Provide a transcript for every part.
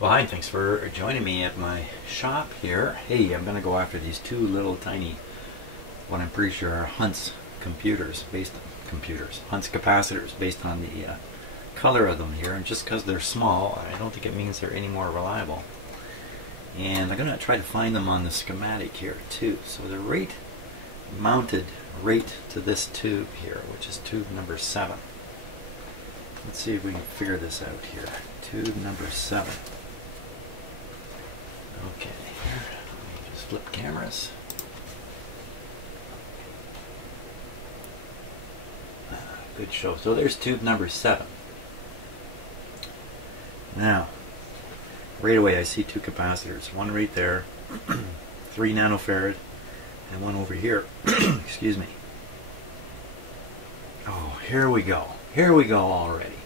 Well, hi, thanks for joining me at my shop here. Hey, I'm going to go after these two little tiny, what I'm pretty sure are Hunt's capacitors based on the color of them here. And just because they're small, I don't think it means they're any more reliable. And I'm going to try to find them on the schematic here too. So they're mounted right to this tube here, which is tube number 7. Let's see if we can figure this out here. Tube number 7. Okay, here, let me just flip cameras. Good show. So there's tube number 7. Now, right away I see two capacitors. One right there, 3 nanofarad, and one over here. Excuse me. Oh, here we go. Here we go already.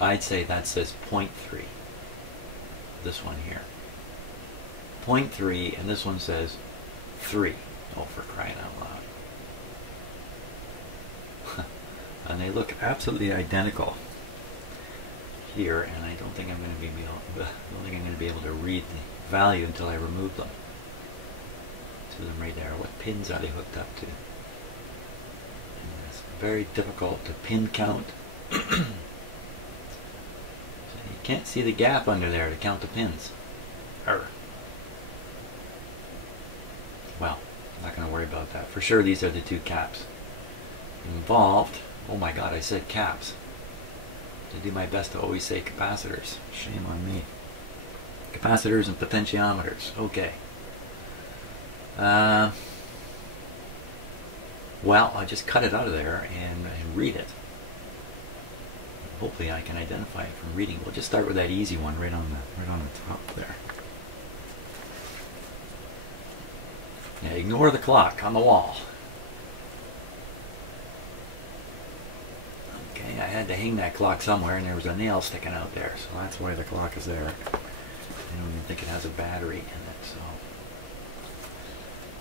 I'd say that says 0.3. This one here. 0.3, and this one says 3. Oh, for crying out loud. And they look absolutely identical here, and I don't think I'm going to be able to read the value until I remove them. To them right there. What pins are they hooked up to? And it's very difficult to pin count. So you can't see the gap under there to count the pins. Well, I'm not going to worry about that. For sure these are the two caps involved. Oh my god, I said caps. I do my best to always say capacitors. Shame on me. Capacitors and potentiometers. Okay. Well, I just cut it out of there and read it. Hopefully I can identify it from reading. We'll just start with that easy one right on the top there. Yeah, ignore the clock on the wall. Okay, I had to hang that clock somewhere, and there was a nail sticking out there, so that's why the clock is there. I don't even think it has a battery in it, so...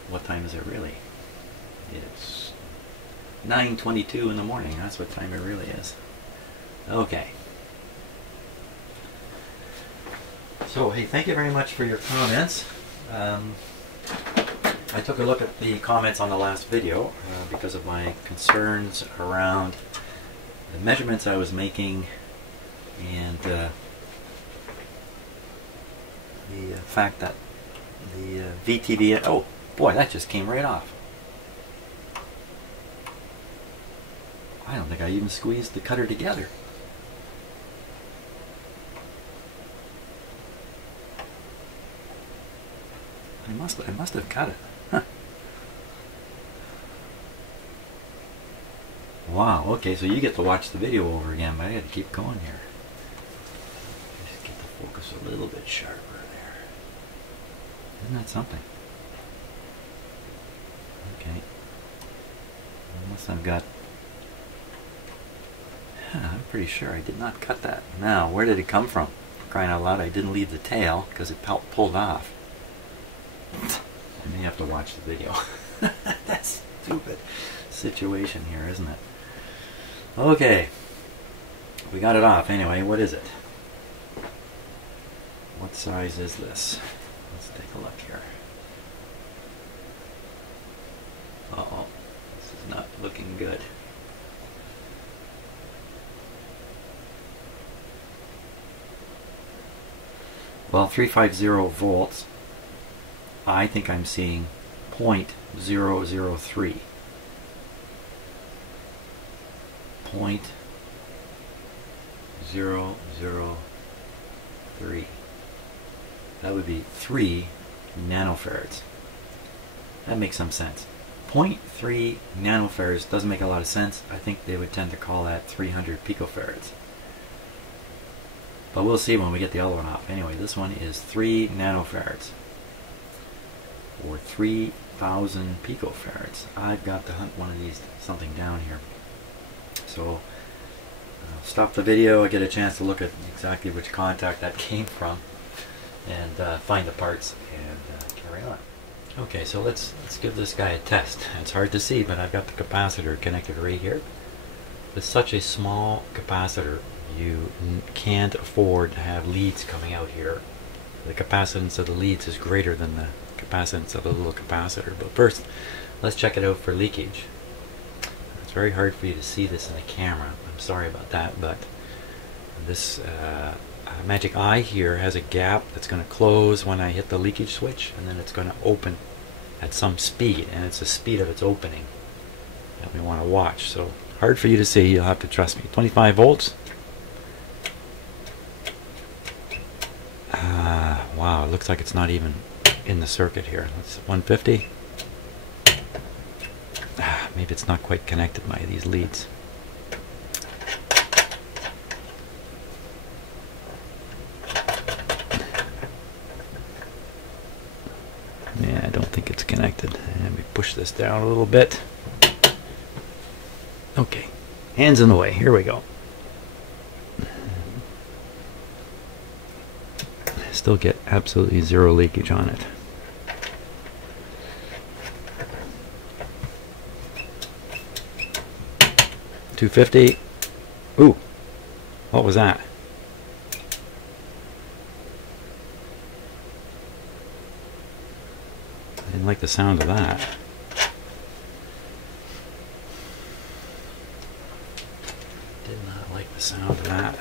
What time is it really? It's 9:22 in the morning. That's what time it really is. Okay. So, hey, thank you very much for your comments. I took a look at the comments on the last video because of my concerns around the measurements I was making and the fact that the VTV... Oh, boy, that just came right off. I don't think I even squeezed the cutter together. I must have cut it. Huh. Wow, okay, so you get to watch the video over again, but I got to keep going here. Just get the focus a little bit sharper there. Isn't that something? Okay. Unless I've got... I'm pretty sure I did not cut that. Now, where did it come from? For crying out loud, I didn't leave the tail because it pulled off. I may have to watch the video. That's a stupid situation here, isn't it? Okay. We got it off. Anyway, what is it? What size is this? Let's take a look here. Uh-oh. This is not looking good. Well, 350 volts. I think I'm seeing 0.003. 0.003. That would be 3 nanofarads. That makes some sense. 0.3 nanofarads doesn't make a lot of sense. I think they would tend to call that 300 picofarads. But we'll see when we get the other one off. Anyway, this one is 3 nanofarads. Or 3,000 picofarads. I've got to hunt one of these, something down here. So, stop the video, I get a chance to look at exactly which contact that came from, and find the parts, and carry on. Okay, so let's give this guy a test. It's hard to see, but I've got the capacitor connected right here. With such a small capacitor, you can't afford to have leads coming out here. The capacitance of the leads is greater than the capacitance of the little capacitor. But first, let's check it out for leakage. It's very hard for you to see this in the camera. I'm sorry about that, but this magic eye here has a gap that's going to close when I hit the leakage switch, and then it's going to open at some speed, and it's the speed of its opening that we want to watch. So hard for you to see, you'll have to trust me. 25 volts. Wow, it looks like it's not even in the circuit here. That's 150. Maybe it's not quite connected by these leads. Yeah, I don't think it's connected. Let me push this down a little bit. Okay, hands in the way. Here we go. Still get absolutely zero leakage on it. $250. Ooh, what was that? I didn't like the sound of that. Did not like the sound of that.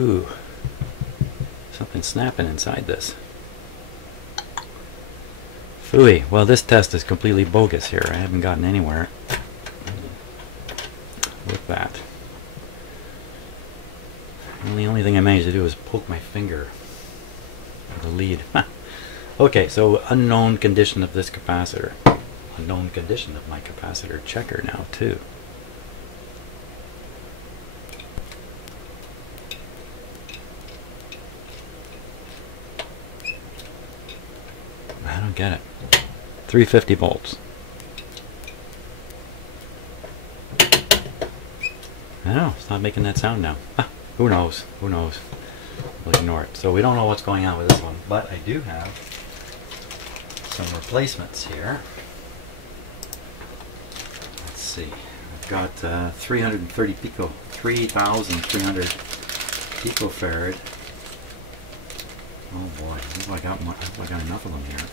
Ooh, something snapping inside this. Phooey. Well, this test is completely bogus here. I haven't gotten anywhere with that. And the only thing I managed to do is poke my finger at the lead. Okay, so unknown condition of this capacitor. Unknown condition of my capacitor checker now too. I don't get it. 350 volts. No, it's not making that sound now. Who knows? Who knows? We'll ignore it. So we don't know what's going on with this one, but I do have some replacements here. Let's see. I've got 330 pico, 3,300 picofarad. Oh boy, I got enough of them here.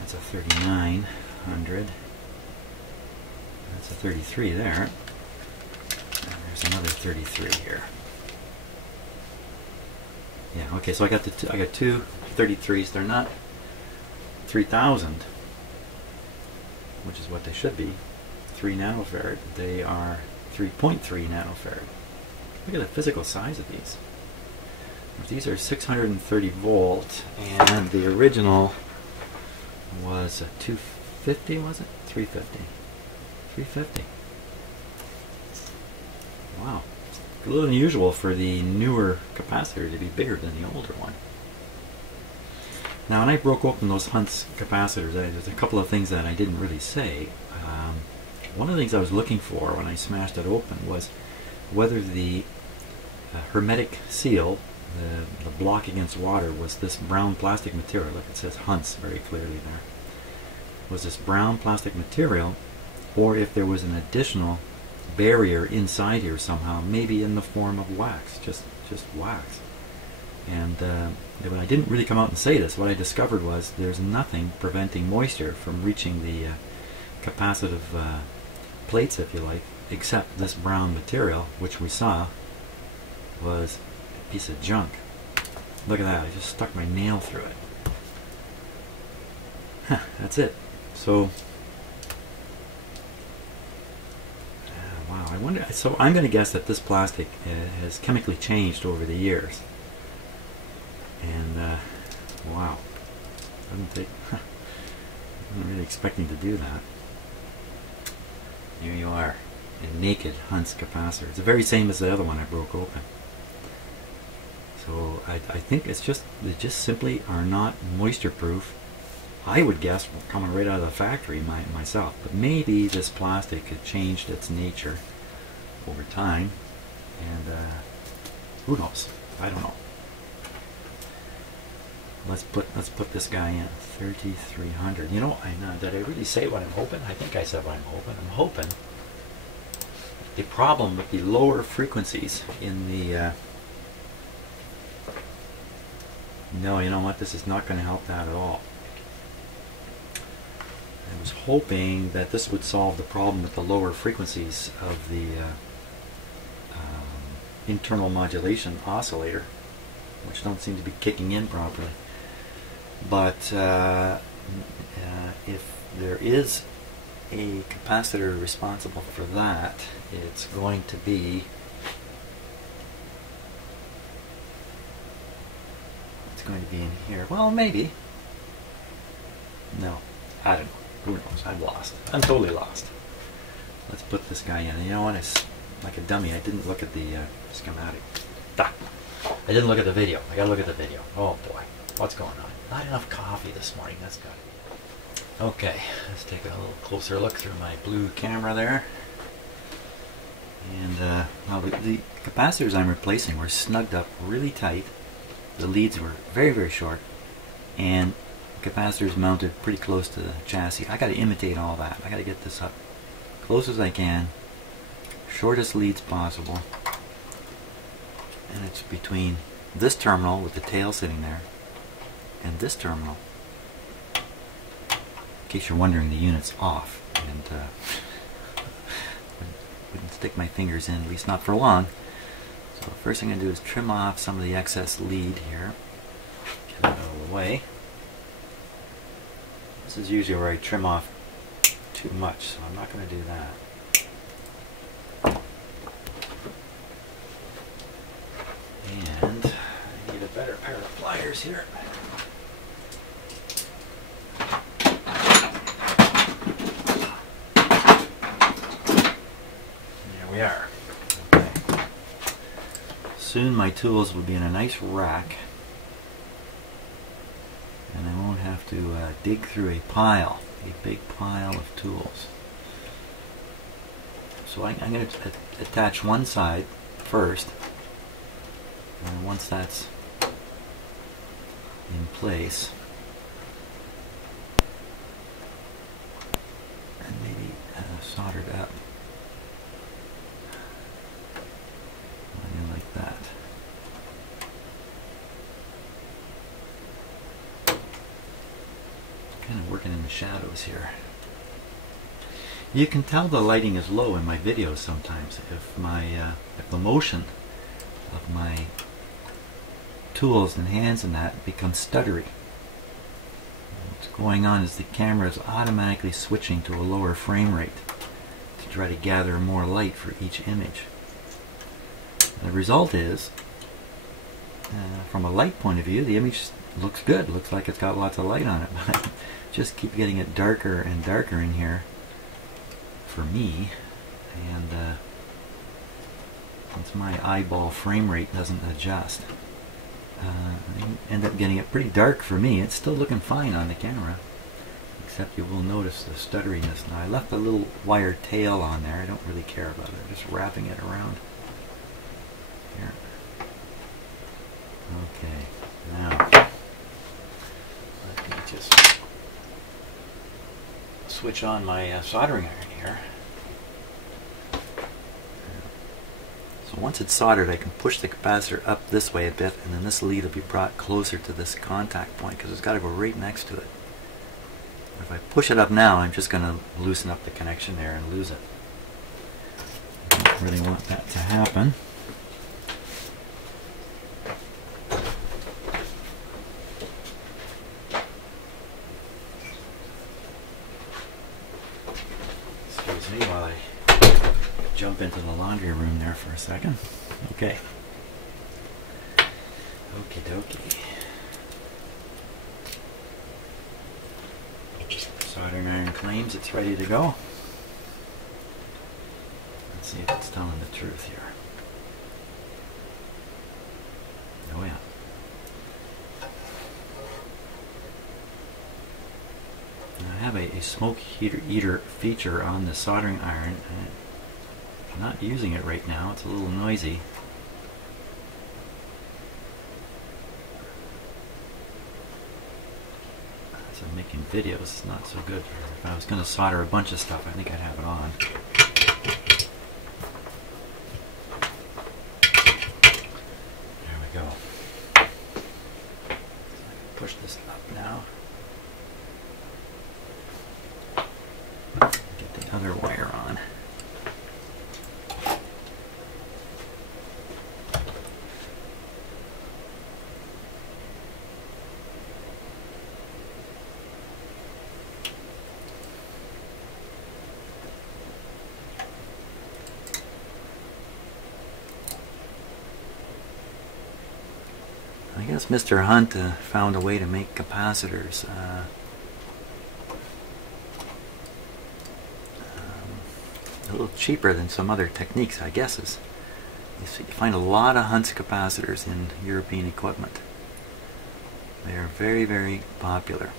That's a 3,900. That's a 33 there. And there's another 33 here. Yeah, okay, so I got two 33s. They're not 3,000, which is what they should be. 3 nanofarad. They are 3.3 nanofarad. Look at the physical size of these. These are 630 volt, and the original was a 250, was it? 350. 350. Wow. A little unusual for the newer capacitor to be bigger than the older one. Now, when I broke open those Hunt's capacitors, there's a couple of things that I didn't really say. One of the things I was looking for when I smashed it open was whether the hermetic seal, the block against water, was this brown plastic material. Like it says Hunt's very clearly there. Was this brown plastic material, or if there was an additional barrier inside here somehow, maybe in the form of wax, just wax. And when I didn't really come out and say this, what I discovered was there's nothing preventing moisture from reaching the capacitive plates, if you like, except this brown material, which we saw was a piece of junk. Look at that, I just stuck my nail through it. That's it. So, wow, I wonder, so I'm going to guess that this plastic has chemically changed over the years. And, wow, I wasn't really expecting to do that. Here you are, a naked Hunt's capacitor. It's the very same as the other one I broke open. So I think it's just, they just simply are not moisture proof. I would guess coming right out of the factory myself, but maybe this plastic had changed its nature over time, and who knows? I don't know. let's put this guy in 3300. You know, did I really say what I'm hoping? I think I said what I'm hoping. I'm hoping the problem with the lower frequencies in the no, you know what? This is not going to help that at all. I was hoping that this would solve the problem with the lower frequencies of the internal modulation oscillator, which don't seem to be kicking in properly. But if there is a capacitor responsible for that, it's going to be in here. Well, maybe. No, I don't know. Who knows? I'm lost. I'm totally lost. Let's put this guy in. And you know what? It's like a dummy. I didn't look at the schematic. I didn't look at the video. I gotta look at the video. Oh boy, what's going on? Not enough coffee this morning. That's good. Okay, let's take a little closer look through my blue camera there. And well, the capacitors I'm replacing were snugged up really tight. The leads were very, very short, and capacitors mounted pretty close to the chassis. I got to imitate all that. I got to get this up close as I can, shortest leads possible, and it's between this terminal with the tail sitting there and this terminal. In case you're wondering, the unit's off, and wouldn't stick my fingers in, at least not for long. So the first thing I'm going to do is trim off some of the excess lead here, get it out of the way. This is usually where I trim off too much, so I'm not going to do that. And I need a better pair of pliers here. There we are. Okay. Soon my tools will be in a nice rack, and I won't have to dig through a big pile of tools. So I'm going to attach one side first, and once that's in place, and maybe soldered up, like that. Kind of working in the shadows here. You can tell the lighting is low in my videos sometimes if if the motion of my tools and hands and that becomes stuttery. What's going on is the camera is automatically switching to a lower frame rate to try to gather more light for each image. The result is, from a light point of view, the image looks good. Looks like it's got lots of light on it. But just keep getting it darker and darker in here for me, and once my eyeball frame rate doesn't adjust, I end up getting it pretty dark for me. It's still looking fine on the camera, except you will notice the stutteriness. Now I left a little wire tail on there. I don't really care about it. I'm just wrapping it around here. Okay, now let me just switch on my soldering iron here. So once it's soldered, I can push the capacitor up this way a bit, and then this lead will be brought closer to this contact point because it's got to go right next to it. If I push it up now, I'm just going to loosen up the connection there and lose it. I don't really want that to happen. Excuse me while I jump into the laundry room there for a second. Okay. Okie dokie. Soldering iron claims it's ready to go. Let's see if it's telling the truth here. Oh yeah. I have a smoke eater feature on the soldering iron. I'm not using it right now. It's a little noisy. I'm making videos, it's not so good. If I was going to solder a bunch of stuff, I think I'd have it on. There we go. Push this up now. Get the other wire on. I guess Mr. Hunt found a way to make capacitors a little cheaper than some other techniques, I guess. You find a lot of Hunt's capacitors in European equipment. They are very, very popular.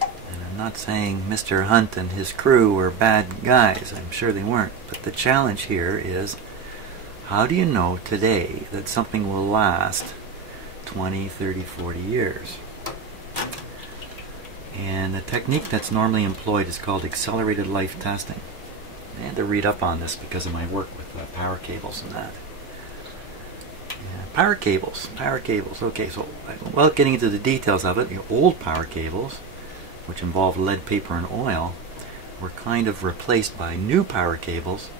And I'm not saying Mr. Hunt and his crew were bad guys. I'm sure they weren't. But the challenge here is, how do you know today that something will last 20, 30, 40 years? And the technique that's normally employed is called accelerated life testing. I had to read up on this because of my work with power cables and that. Yeah, power cables. Okay, so without getting into the details of it, the old power cables, which involved lead, paper, and oil, were kind of replaced by new power cables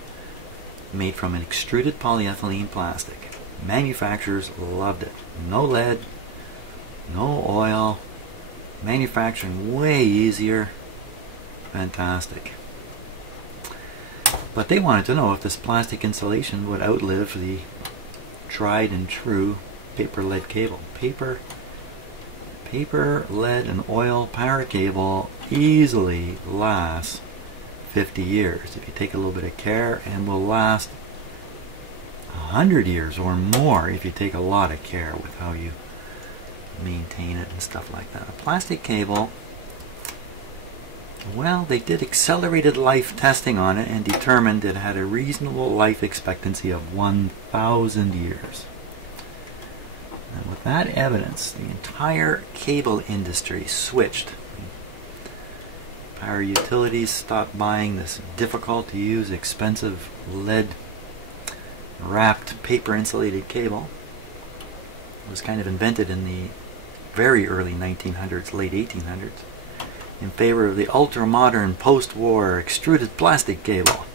made from an extruded polyethylene plastic. Manufacturers loved it. No lead, no oil, manufacturing way easier. Fantastic. But they wanted to know if this plastic insulation would outlive the tried and true paper lead cable. Paper, lead, and oil power cable easily lasts 50 years if you take a little bit of care, and will last 100 years or more if you take a lot of care with how you maintain it and stuff like that. A plastic cable, well, they did accelerated life testing on it and determined it had a reasonable life expectancy of 1,000 years. And with that evidence, the entire cable industry switched. Power utilities stopped buying this difficult to use, expensive lead wrapped paper insulated cable. It was kind of invented in the very early 1900s, late 1800s, in favor of the ultra-modern post-war extruded plastic cable.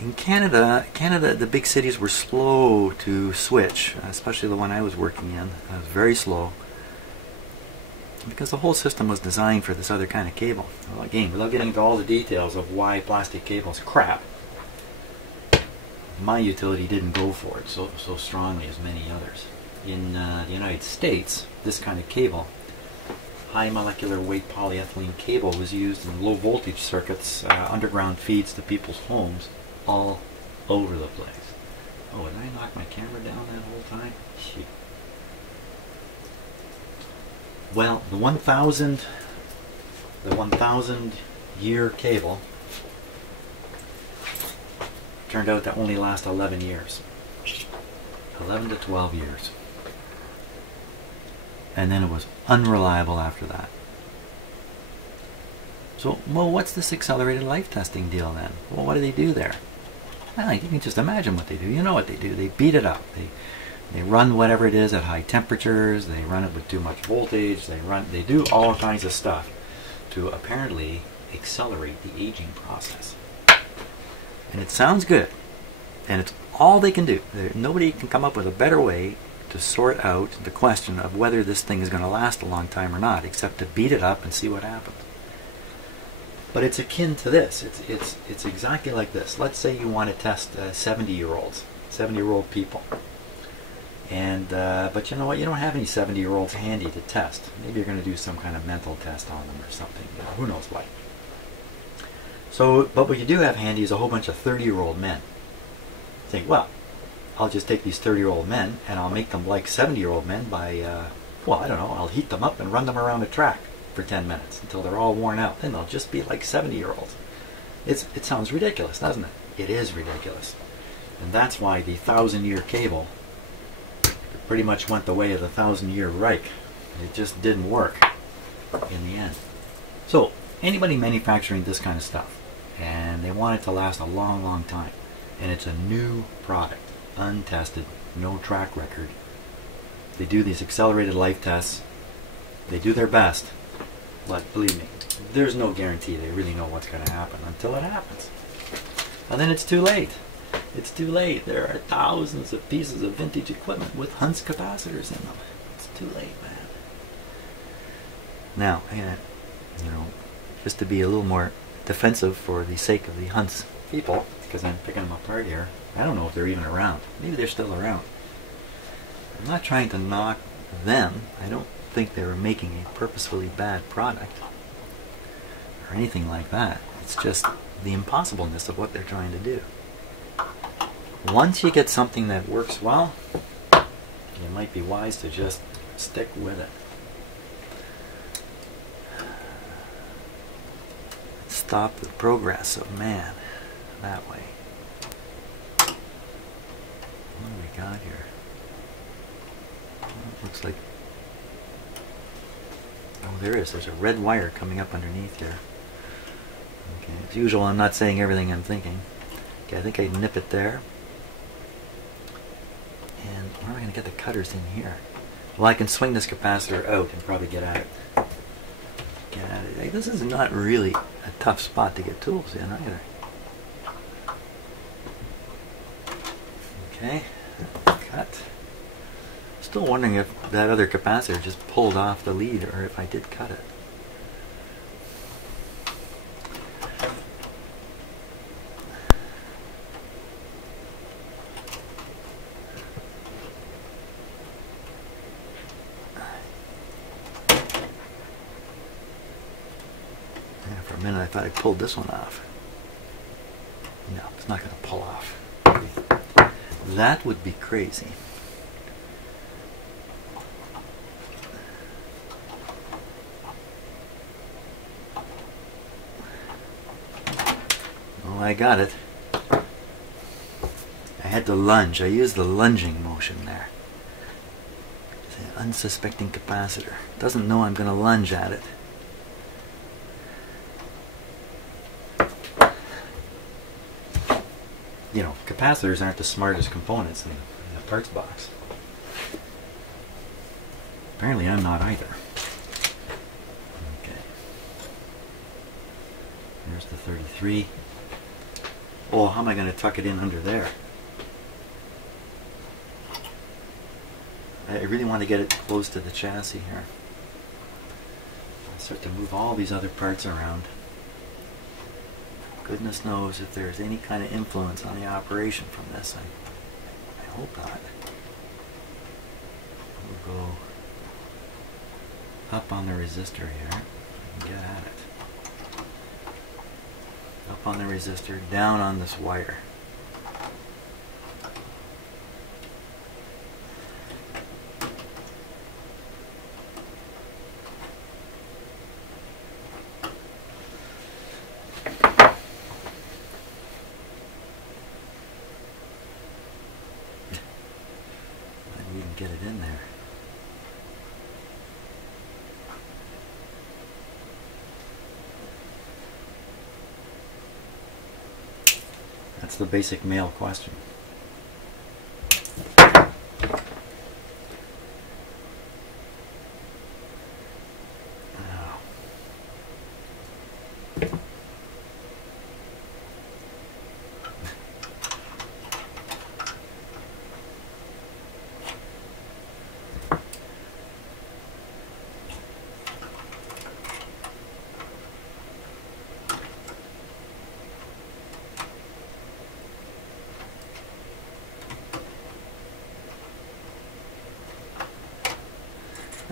In Canada, the big cities were slow to switch, especially the one I was working in. It was very slow, because the whole system was designed for this other kind of cable. Well, again, without getting into all the details of why plastic cable is crap, my utility didn't go for it so strongly as many others. In the United States, this kind of cable, high molecular weight polyethylene cable, was used in low voltage circuits, underground feeds to people's homes, all over the place. Oh, did I knock my camera down that whole time? Shoot. Well, the 1,000 year cable turned out to only last 11 years. 11 to 12 years. And then it was unreliable after that. So, well, what's this accelerated life testing deal then? Well, what do they do there? Well, you can just imagine what they do. You know what they do. They beat it up. They run whatever it is at high temperatures. They run it with too much voltage. They do all kinds of stuff to apparently accelerate the aging process. And it sounds good. And it's all they can do. Nobody can come up with a better way to sort out the question of whether this thing is going to last a long time or not, except to beat it up and see what happens. But it's akin to this. It's exactly like this. Let's say you want to test 70-year-olds, 70-year-old people. And but you know what? You don't have any 70-year-olds handy to test. Maybe you're going to do some kind of mental test on them or something. You know, who knows what. So, but what you do have handy is a whole bunch of 30-year-old men. Think, well, I'll just take these 30-year-old men and I'll make them like 70-year-old men by, well, I don't know, I'll heat them up and run them around a track for 10 minutes until they're all worn out. Then they'll just be like 70-year-olds. It sounds ridiculous, doesn't it? It is ridiculous. And that's why the 1,000-year cable pretty much went the way of the 1,000-year Reich. It just didn't work in the end. So anybody manufacturing this kind of stuff, and they want it to last a long, long time, and it's a new product, untested, no track record. They do these accelerated life tests. They do their best, but believe me, there's no guarantee they really know what's going to happen until it happens. And then it's too late. It's too late. There are thousands of pieces of vintage equipment with Hunt's capacitors in them. It's too late, man. Now, you know, just to be a little more defensive for the sake of the Hunt's people, because I'm picking them apart here, I don't know if they're even around. Maybe they're still around. I'm not trying to knock them. I don't think they were making a purposefully bad product or anything like that. It's just the impossibleness of what they're trying to do. Once you get something that works well, you might be wise to just stick with it. Stop the progress of man that way. What do we got here? Well, it looks like, oh, there is. There's a red wire coming up underneath here. Okay, as usual, I'm not saying everything I'm thinking. Okay, I think I nip it there. And where am I going to get the cutters in here? Well, I can swing this capacitor out and probably get at it. Like, this is not really a tough spot to get tools in either. Okay, cut. Still wondering if that other capacitor just pulled off the lead or if I did cut it. For a minute I thought I pulled this one off. No, it's not going to pull off. That would be crazy. Oh, I got it. I had to lunge. I used the lunging motion there. It's an unsuspecting capacitor. Doesn't know I'm going to lunge at it. You know, capacitors aren't the smartest components in the parts box. Apparently I'm not either. Okay. There's the 33. Oh, how am I going to tuck it in under there? I really want to get it close to the chassis here. I'll start to move all these other parts around. Goodness knows if there's any kind of influence on the operation from this. I hope not. We'll go up on the resistor here and get at it. Up on the resistor, down on this wire. Get it in there. That's the basic male question.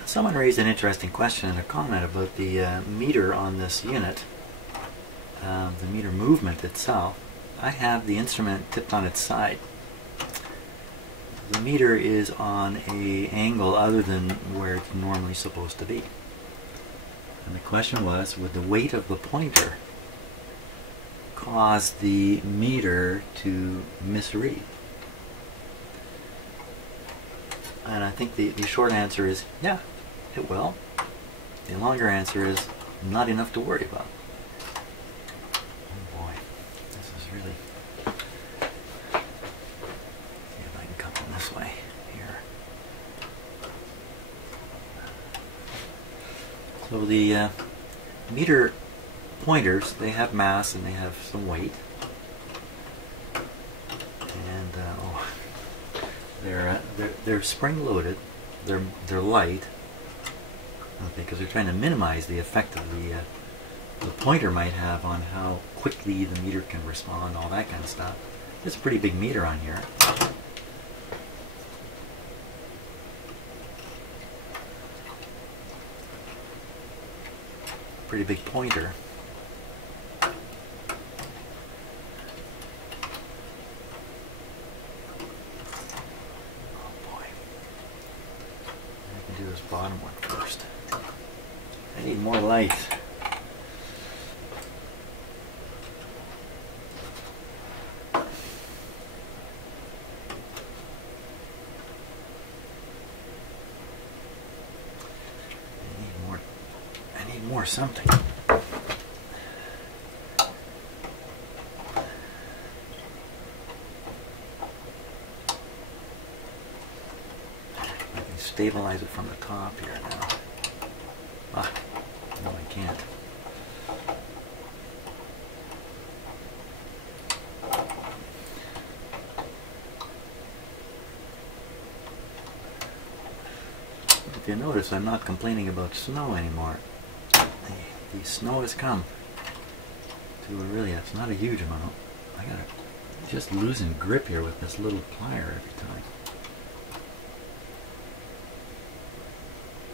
Someone raised an interesting question in a comment about the meter on this unit, the meter movement itself. I have the instrument tipped on its side. The meter is on an angle other than where it's normally supposed to be. And the question was, would the weight of the pointer cause the meter to misread? And I think the short answer is yeah. Well, the longer answer is not enough to worry about. Oh boy, this is really... See if I can come in this way here. So the meter pointers, they have mass and they have some weight. And they're spring-loaded. They're light. Okay, because they're trying to minimize the effect of the pointer might have on how quickly the meter can respond, all that kind of stuff. There's a pretty big meter on here. Pretty big pointer. Do this bottom one first. I need more light. I need more something. Stabilize it from the top here now. Ah, no, I can't. If you notice, I'm not complaining about snow anymore. The snow has come to really, it's not a huge amount. I gotta just losing grip here with this little plier every time.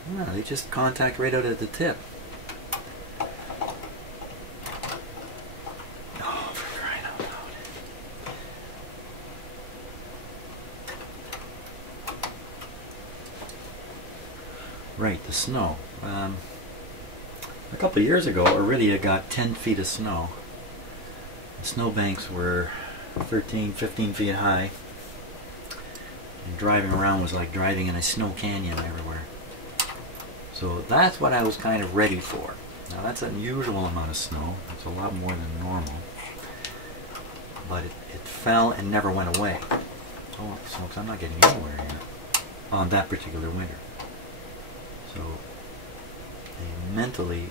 No, they just contact right out at the tip. Oh, for crying out loud. Right, the snow. A couple of years ago, Iridia got 10 feet of snow. The snowbanks were 13, 15 feet high. And driving around was like driving in a snow canyon everywhere. So that's what I was kind of ready for. Now that's an unusual amount of snow. It's a lot more than normal. But it fell and never went away. Oh, smokes, I'm not getting anywhere here on that particular winter. So I mentally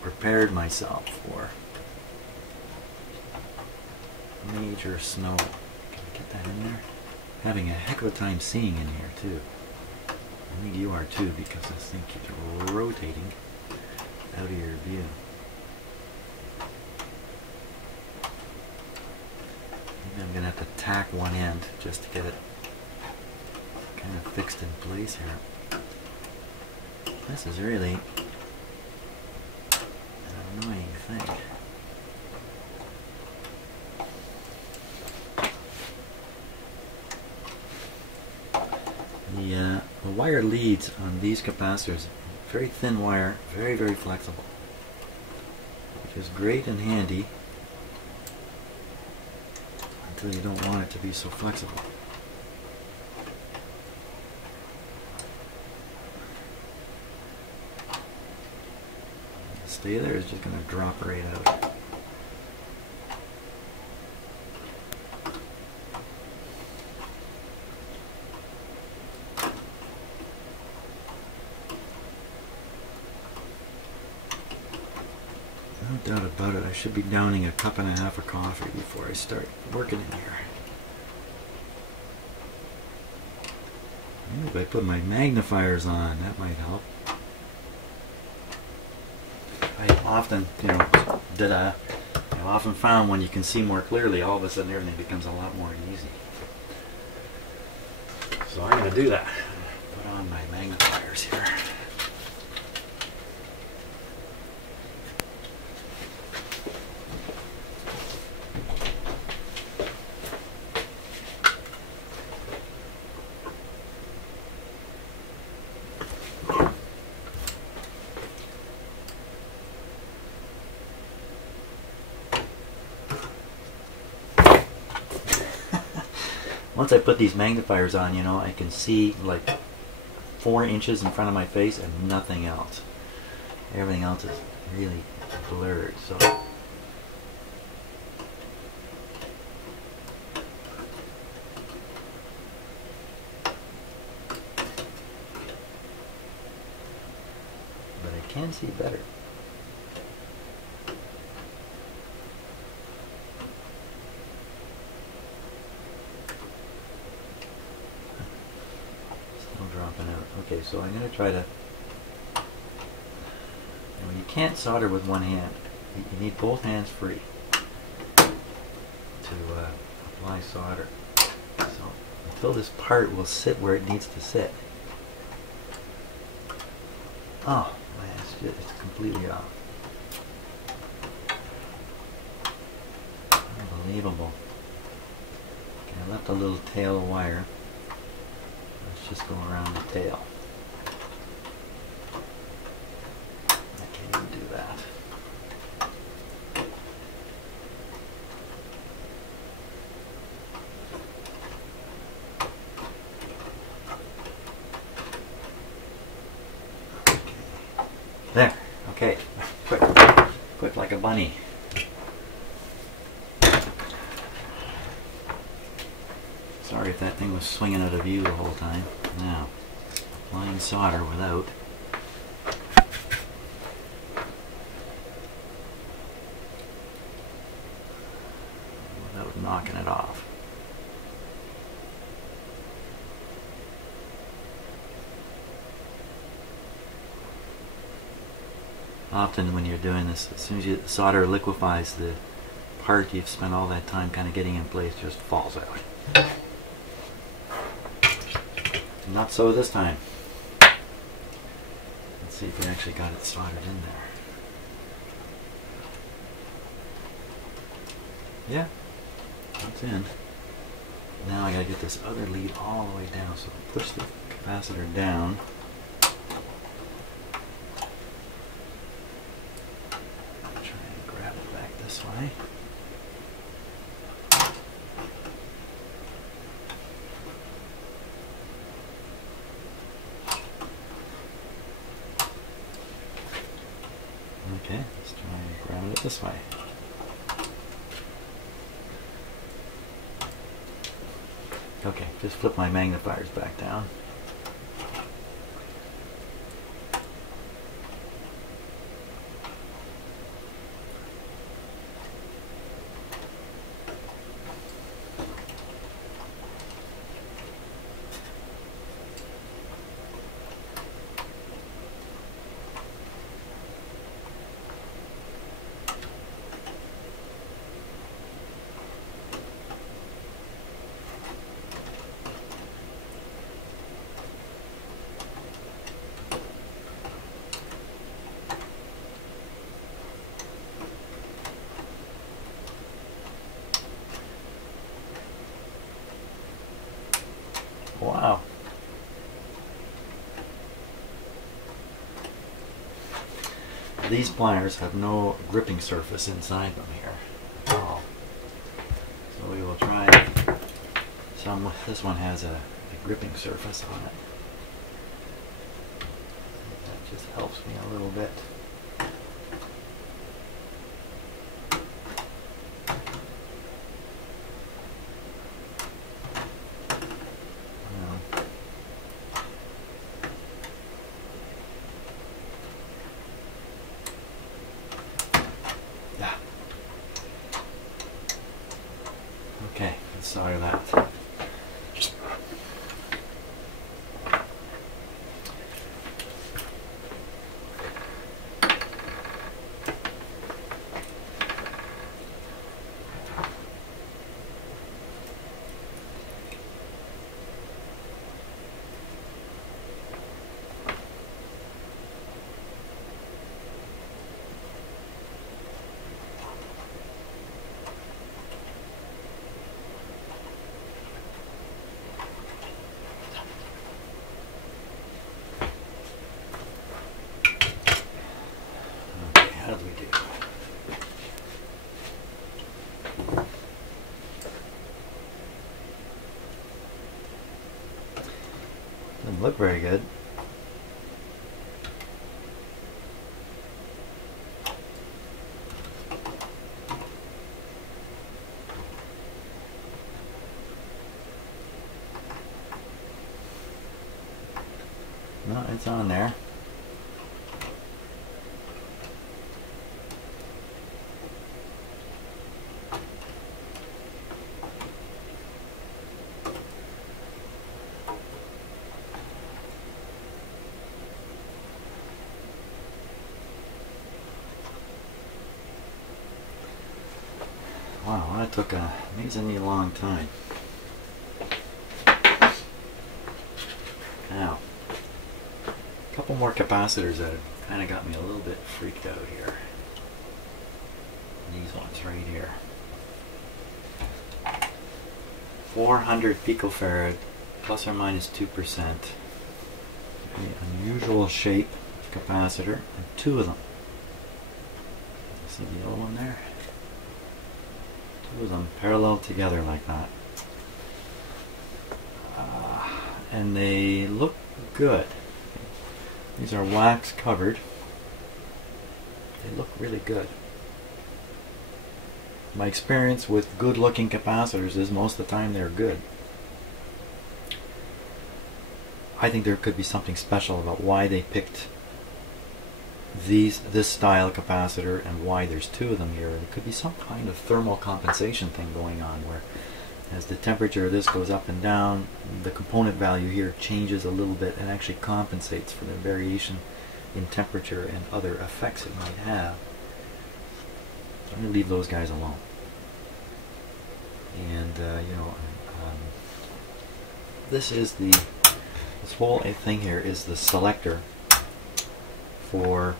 prepared myself for major snow. Can I get that in there? Having a heck of a time seeing in here too. I think you are too, because this thing keeps rotating out of your view. Maybe I'm going to have to tack one end just to get it kind of fixed in place here. This is really an annoying thing. The wire leads on these capacitors, very thin wire, very, very flexible, which is great and handy until you don't want it to be so flexible. Stay there, it's just going to drop right out. No doubt about it, I should be downing a cup and a half of coffee before I start working in here. Maybe if I put my magnifiers on, that might help. I often, I've often found when you can see more clearly, all of a sudden everything becomes a lot more easy. So I'm going to do that. Put on my magnifiers here. Once I put these magnifiers on, I can see like 4 inches in front of my face and nothing else. Everything else is really blurred. So but I can see better. Still dropping out. Okay, so I'm going to try to... You can't solder with one hand. You need both hands free to apply solder. So until this part will sit where it needs to sit. Oh man, it's completely off. Unbelievable. Okay, I left a little tail of wire. Let's just go around the tail. Do that. There. Okay. Quick. Quick like a bunny. Sorry if that thing was swinging out of view the whole time. Now, applying solder without knocking it off. Often when you're doing this, as soon as the solder liquefies, the part you've spent all that time kind of getting in place just falls out. Not so this time. Let's see if we actually got it soldered in there. Yeah. It's in. Now I gotta get this other lead all the way down. So push the capacitor down. Try and grab it back this way. Okay, let's try and grab it this way. Okay, just flip my magnifiers back down. Wow. These pliers have no gripping surface inside them here at all. So we will try some. This one has a gripping surface on it. That just helps me a little bit. Okay, let's solder that. How did we do? Doesn't look very good. It's on there. Wow, that took an amazingly long time. Now, a couple more capacitors that have kind of got me a little bit freaked out here. These ones right here. 400 picofarad, plus or minus 2%. Very unusual shape of capacitor, and two of them. See the yellow one there? Two of them parallel together like that. And they look good. These are wax covered. They look really good. My experience with good looking capacitors is most of the time they're good. I think there could be something special about why they picked this style capacitor and why there's two of them here. There could be some kind of thermal compensation thing going on where as the temperature of this goes up and down, the component value here changes a little bit and actually compensates for the variation in temperature and other effects it might have. So I'm going to leave those guys alone. And this is this whole thing here is the selector for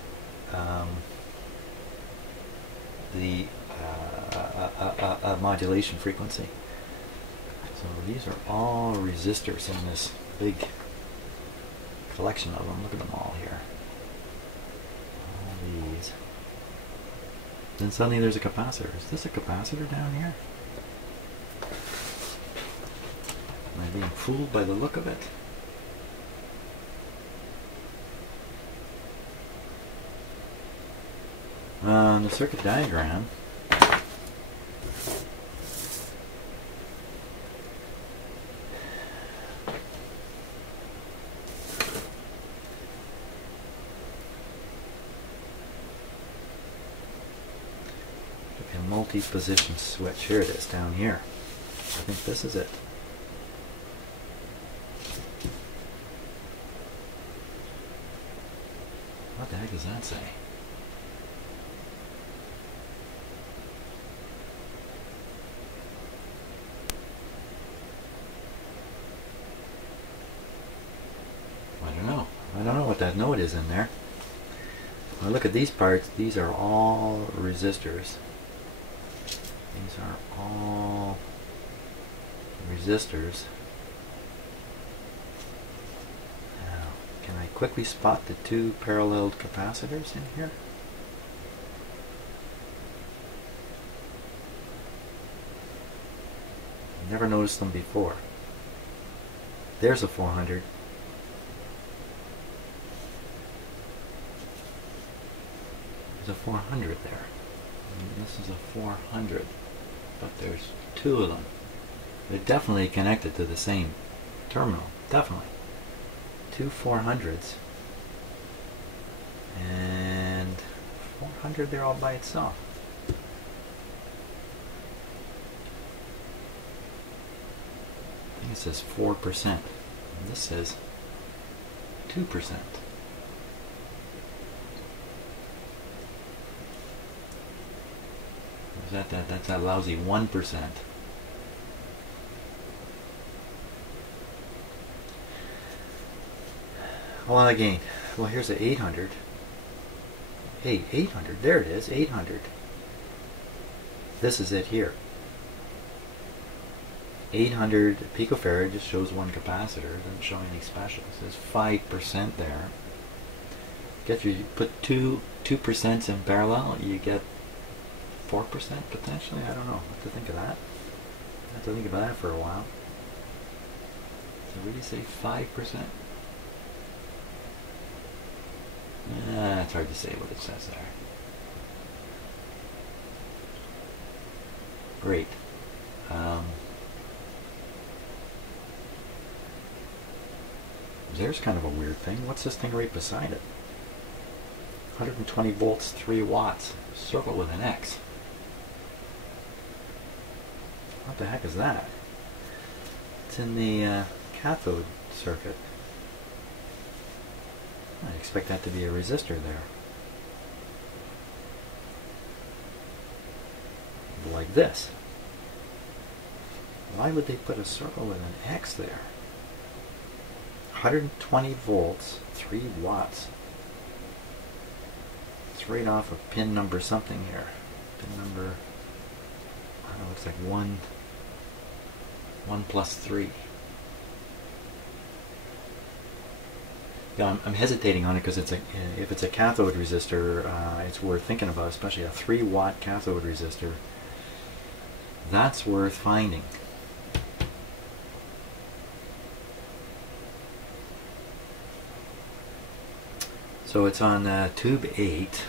the modulation frequency. So these are all resistors in this big collection of them. Look at them all here. All these. Then suddenly there's a capacitor. Is this a capacitor down here? Am I being fooled by the look of it? On the circuit diagram, a multi-position switch. Here it is down here. I think this is it. What the heck does that say? I don't know what that note is in there. When I look at these parts, these are all resistors. These are all resistors. Now, can I quickly spot the two paralleled capacitors in here? Never noticed them before. There's a 400. There's a 400 there. And this is a 400. But there's two of them. They're definitely connected to the same terminal. Definitely. Two 400s. And 400 there all by itself. I think it says 4%. And this says 2%. That's that lousy 1%. Well, again, well, here's the 800. Hey, 800, there it is, 800. This is it here. 800 picofarad just shows one capacitor, doesn't show anything special. It says 5% there. Get you put two 2% in parallel, you get 4% potentially. I don't know what to think of that. I have to think about that for a while. Does it really say 5%? It's hard to say what it says there. Great. There's kind of a weird thing. What's this thing right beside it? 120 volts, 3 watts. Circle with an X. What the heck is that? It's in the cathode circuit. I expect that to be a resistor there. Like this. Why would they put a circle with an X there? 120 volts, 3 watts. It's right off of pin number something here. Pin number, I don't know, it's like 1 plus 3. Yeah, I'm hesitating on it because if it's a cathode resistor, it's worth thinking about, especially a 3 watt cathode resistor. That's worth finding. So it's on tube 8.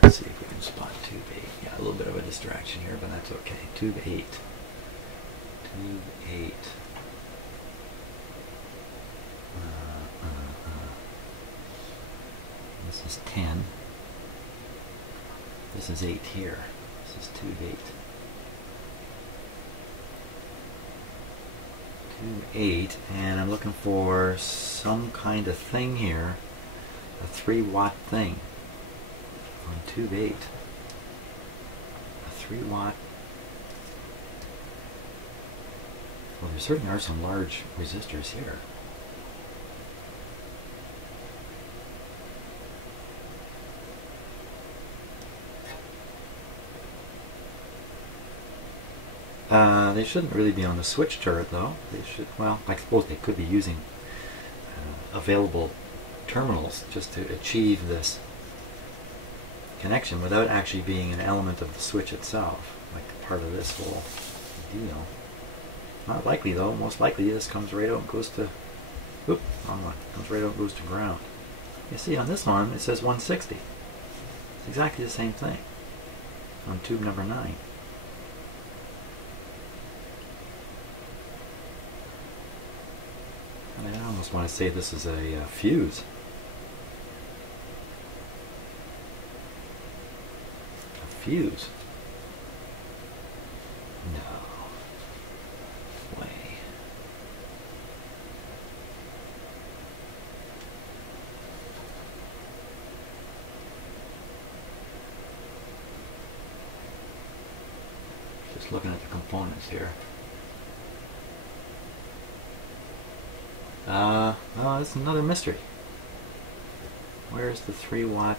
Let's see if we can spot tube 8. Yeah, a little bit of a distraction here, but that's okay. Tube 8. Tube 8. This is 10. This is 8 here. This is tube 8. Tube 8, and I'm looking for some kind of thing here. A 3 watt thing on tube 8. A 3 watt. Well, there certainly are some large resistors here. They shouldn't really be on the switch turret though. They should, well, I suppose they could be using available terminals just to achieve this connection without actually being an element of the switch itself, like part of this whole deal. Not likely though. Most likely this comes right out and goes to, oop, wrong one. Comes right out and goes to ground. You see on this one it says 160. It's exactly the same thing on tube number 9. And I almost want to say this is a fuse. Fuse? No way. Just looking at the components here. Oh, that's another mystery. Where's the 3 watt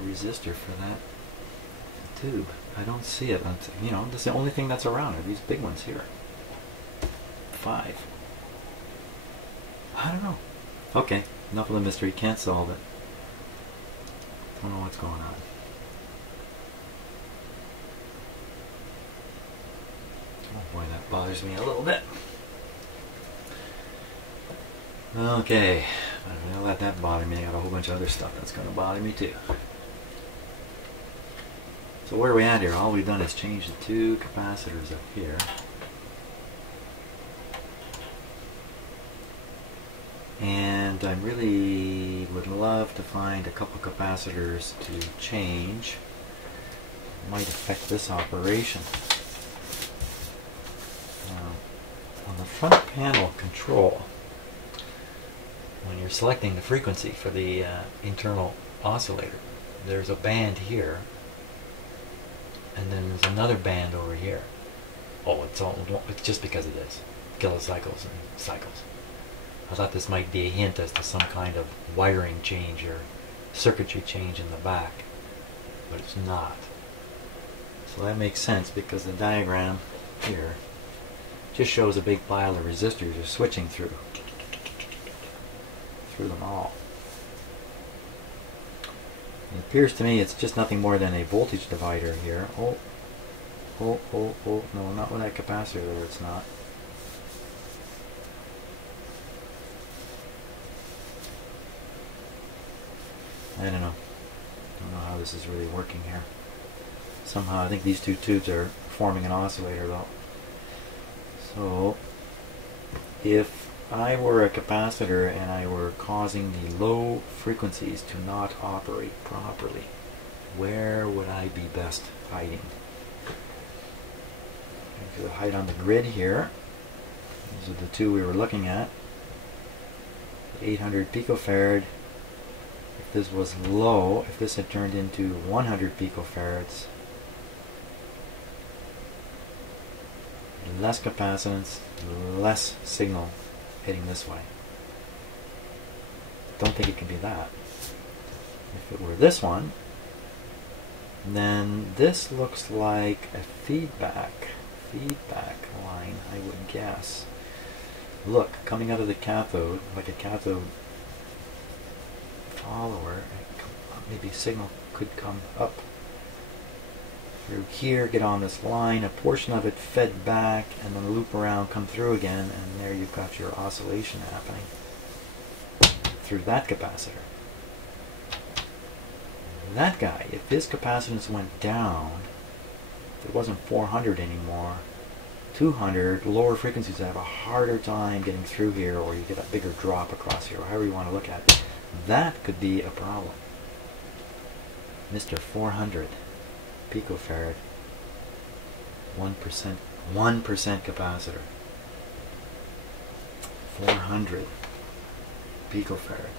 resistor for that tube? I don't see it. You know, that's the only thing that's around are these big ones here. 5. I don't know. Okay, enough of the mystery. Can't solve it. Don't know what's going on. Oh boy, that bothers me a little bit. Okay, but if I don't let that bother me, I got a whole bunch of other stuff that's going to bother me too. So where are we at here? All we've done is change the 2 capacitors up here. And I really would love to find a couple capacitors to change. It might affect this operation. On the front panel control, when you're selecting the frequency for the internal oscillator, there's a band here, and then there's another band over here. Oh, it's just because of this, kilocycles and cycles. I thought this might be a hint as to some kind of wiring change or circuitry change in the back, but it's not. So that makes sense because the diagram here just shows a big pile of resistors you're switching through them all. It appears to me it's just nothing more than a voltage divider here. Oh, no, not with that capacitor there, it's not. I don't know how this is really working here. Somehow I think these 2 tubes are forming an oscillator though. So if I were a capacitor and I were causing the low frequencies to not operate properly, where would I be best hiding? I'm going to hide on the grid here. These are the two we were looking at. 800 picofarad. If this was low, if this had turned into 100 picofarads, less capacitance, less signal heading this way. Don't think it can be that. If it were this one, then this looks like a feedback line, I would guess. Look, coming out of the cathode, like a cathode follower, maybe signal could come up through here, get on this line, a portion of it fed back, and then loop around, come through again, and there you've got your oscillation happening through that capacitor. That guy, if his capacitance went down, if it wasn't 400 anymore, 200, lower frequencies have a harder time getting through here, or you get a bigger drop across here, or however you want to look at it. That could be a problem. Mr. 400 picofarad, 1% capacitor, 400 picofarad.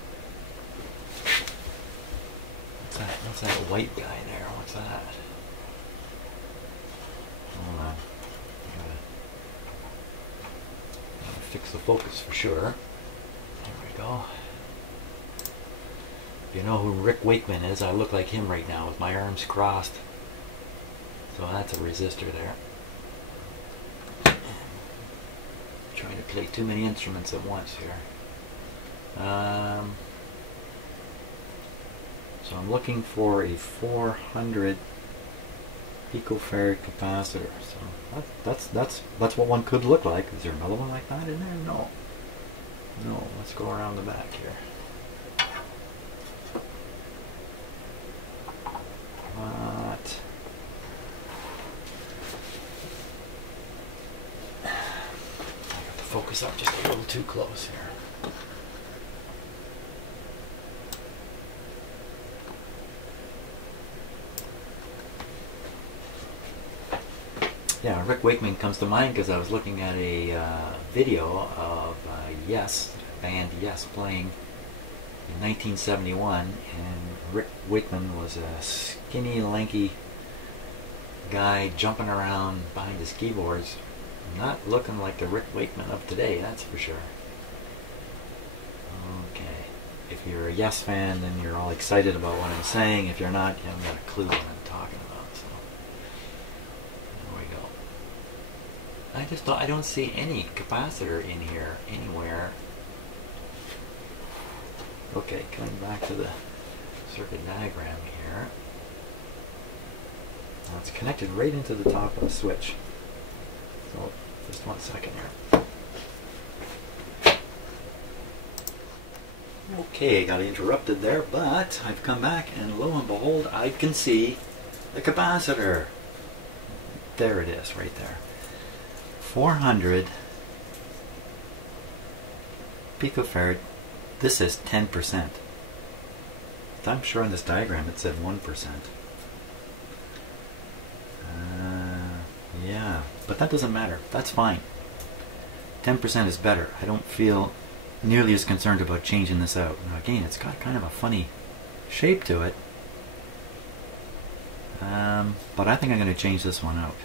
What's that white guy there? What's that? Hold on. Gotta fix the focus for sure. There we go. If you know who Rick Wakeman is, I look like him right now with my arms crossed. So that's a resistor there. Trying to play too many instruments at once here. So I'm looking for a 400 picofarad capacitor. So that's what one could look like. Is there another one like that in there? No. No. Let's go around the back here. What? I got the focus up just a little too close here. Yeah, Rick Wakeman comes to mind because I was looking at a video of Yes, band Yes, playing in 1971, and Rick Wakeman was a skinny, lanky guy jumping around behind his keyboards, not looking like the Rick Wakeman of today, that's for sure. Okay, if you're a Yes fan, then you're all excited about what I'm saying. If you're not, you haven't got a clue what I'm talking about. So there we go. I don't see any capacitor in here anywhere. Okay, coming back to the circuit diagram here. Now it's connected right into the top of the switch. So just 1 second here. Okay, got interrupted there, but I've come back and lo and behold, I can see the capacitor. There it is, right there. 400 picofarad. This is 10%. I'm sure on this diagram it said 1%. Yeah, but that doesn't matter. That's fine. 10% is better. I don't feel nearly as concerned about changing this out. Now again, it's got kind of a funny shape to it. But I think I'm going to change this one out.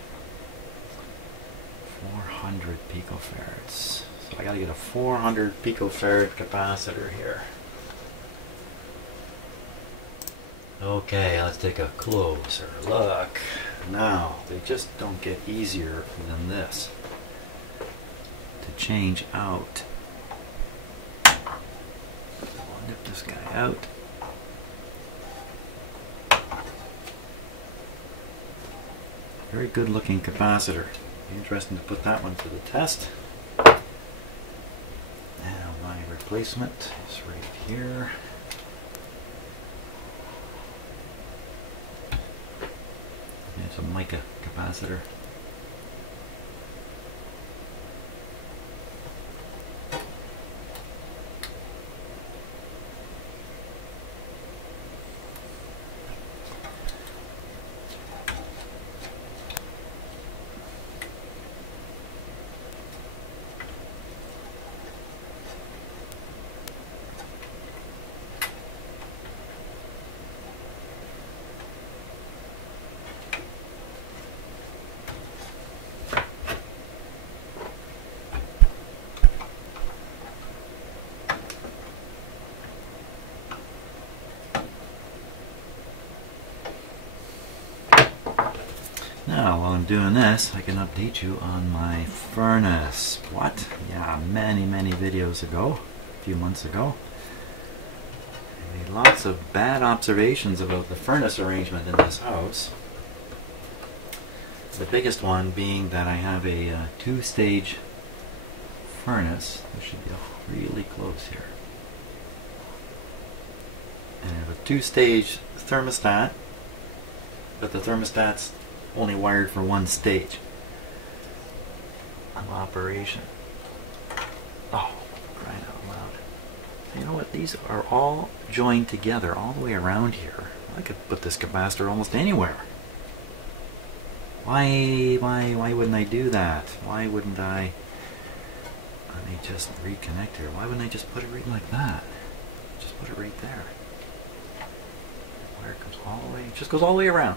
400 picofarads. So I got to get a 400 picofarad capacitor here. Okay, let's take a closer look. Now, they just don't get easier than this to change out. I'll nip this guy out. Very good looking capacitor. Interesting to put that one to the test. Now my replacement is right here. It's a mica capacitor. Now, while I'm doing this, I can update you on my furnace. What? Yeah, many videos ago, a few months ago, I made lots of bad observations about the furnace arrangement in this house. The biggest one being that I have a two-stage furnace. This should be really close here. And I have a two-stage thermostat, but the thermostat's only wired for one stage of operation. Oh, crying out loud. You know what? These are all joined together all the way around here. I could put this capacitor almost anywhere. Why wouldn't I do that? Why wouldn't I? Let me just reconnect here. Why wouldn't I just put it right like that? Just put it right there. Wire comes all the way, just goes all the way around.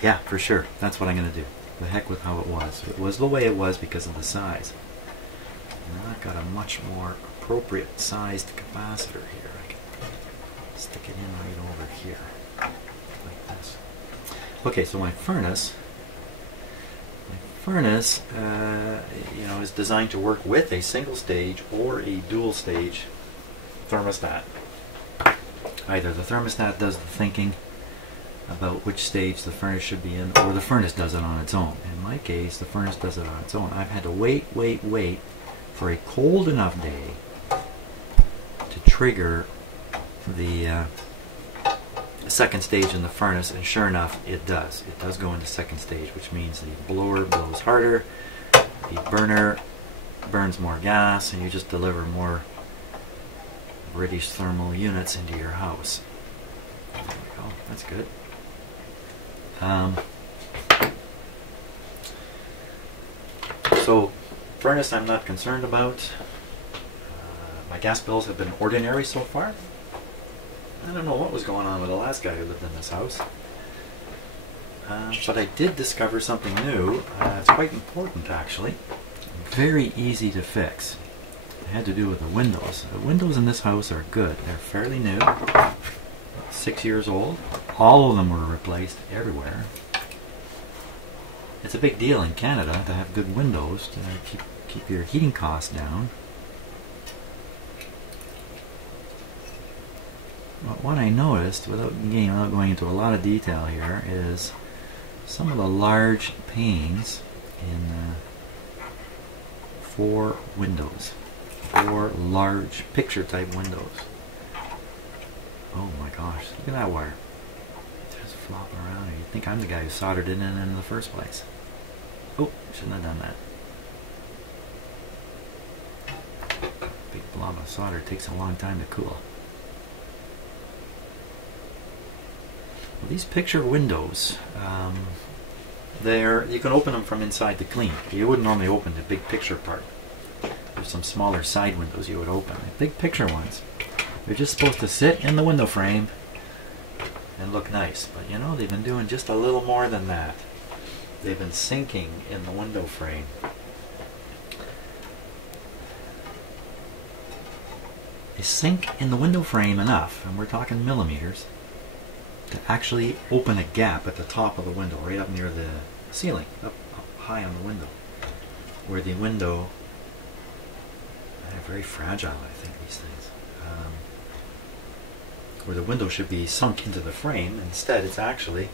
Yeah, for sure. That's what I'm going to do. The heck with how it was. It was the way it was because of the size. Now I've got a much more appropriate sized capacitor here. I can stick it in right over here, like this. Okay, so my furnace, you know, is designed to work with a single stage or a dual stage thermostat. Either the thermostat does the thinking about which stage the furnace should be in, or the furnace does it on its own. In my case, the furnace does it on its own. I've had to wait for a cold enough day to trigger the second stage in the furnace, and sure enough, it does. It does go into second stage, which means the blower blows harder, the burner burns more gas, and you just deliver more British thermal units into your house. There we go. That's good. So, furnace I'm not concerned about. My gas bills have been ordinary so far. I don't know what was going on with the last guy who lived in this house. But I did discover something new. It's quite important, actually. Very easy to fix. It had to do with the windows. The windows in this house are good. They're fairly new. 6 years old. All of them were replaced everywhere. It's a big deal in Canada to have good windows to keep your heating costs down. But what I noticed, without going into a lot of detail here, is some of the large panes in 4 windows. 4 large picture type windows. Oh my gosh, look at that wire. Just flopping around here. You'd think I'm the guy who soldered it in the first place. Oh, shouldn't have done that. Big blob of solder takes a long time to cool. Well, these picture windows, you can open them from inside to clean. You wouldn't normally open the big picture part. There's some smaller side windows you would open. The big picture ones, they're just supposed to sit in the window frame and look nice. But you know, they've been doing just a little more than that. They've been sinking in the window frame. They sink in the window frame enough, and we're talking millimeters, to actually open a gap at the top of the window, right up near the ceiling, up high on the window, where the window, they're very fragile, I think, these things, where the window should be sunk into the frame. Instead, it's actually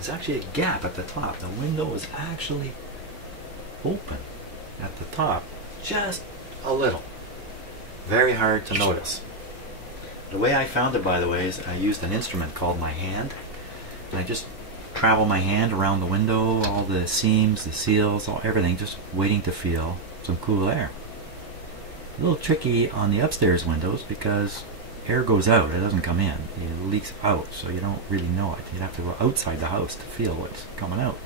a gap at the top. The window is actually open at the top, just a little. Very hard to notice. The way I found it, by the way, is I used an instrument called my hand, and I just travel my hand around the window, all the seams, the seals, everything, just waiting to feel some cool air. A little tricky on the upstairs windows because air goes out, it doesn't come in. It leaks out, so you don't really know it. You'd have to go outside the house to feel what's coming out.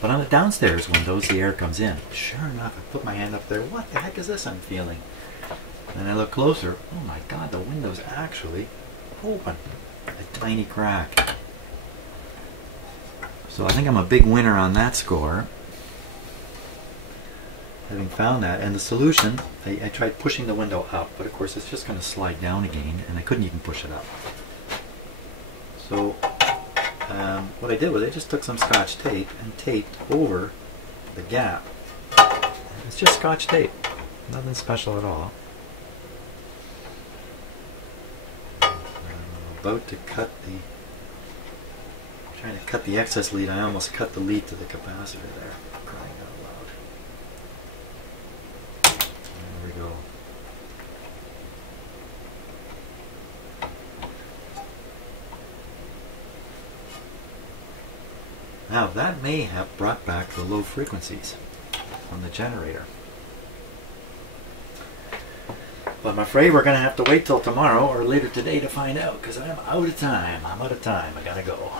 But on the downstairs windows, the air comes in. Sure enough, I put my hand up there. What the heck is this I'm feeling? And I look closer. Oh my God, the window's actually open. A tiny crack. So I think I'm a big winner on that score. Having found that, and the solution, I tried pushing the window up, but of course it's just going to slide down again, and I couldn't even push it up. So what I did was I just took some Scotch tape and taped over the gap. It's just Scotch tape, nothing special at all. I'm about to cut the, trying to cut the excess lead. I almost cut the lead to the capacitor there. Crying out loud. There we go. Now that may have brought back the low frequencies from the generator. But I'm afraid we're going to have to wait till tomorrow or later today to find out, because I'm out of time. I gotta go.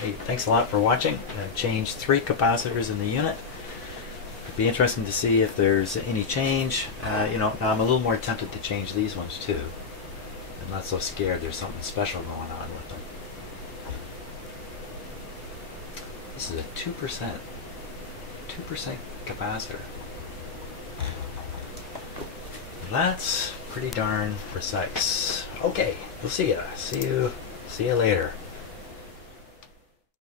Hey, thanks a lot for watching. I've changed 3 capacitors in the unit. It'd be interesting to see if there's any change. You know, I'm a little more tempted to change these ones too. I'm not so scared there's something special going on with them. This is a 2% capacitor. That's pretty darn precise. Okay, we'll see ya. See you later.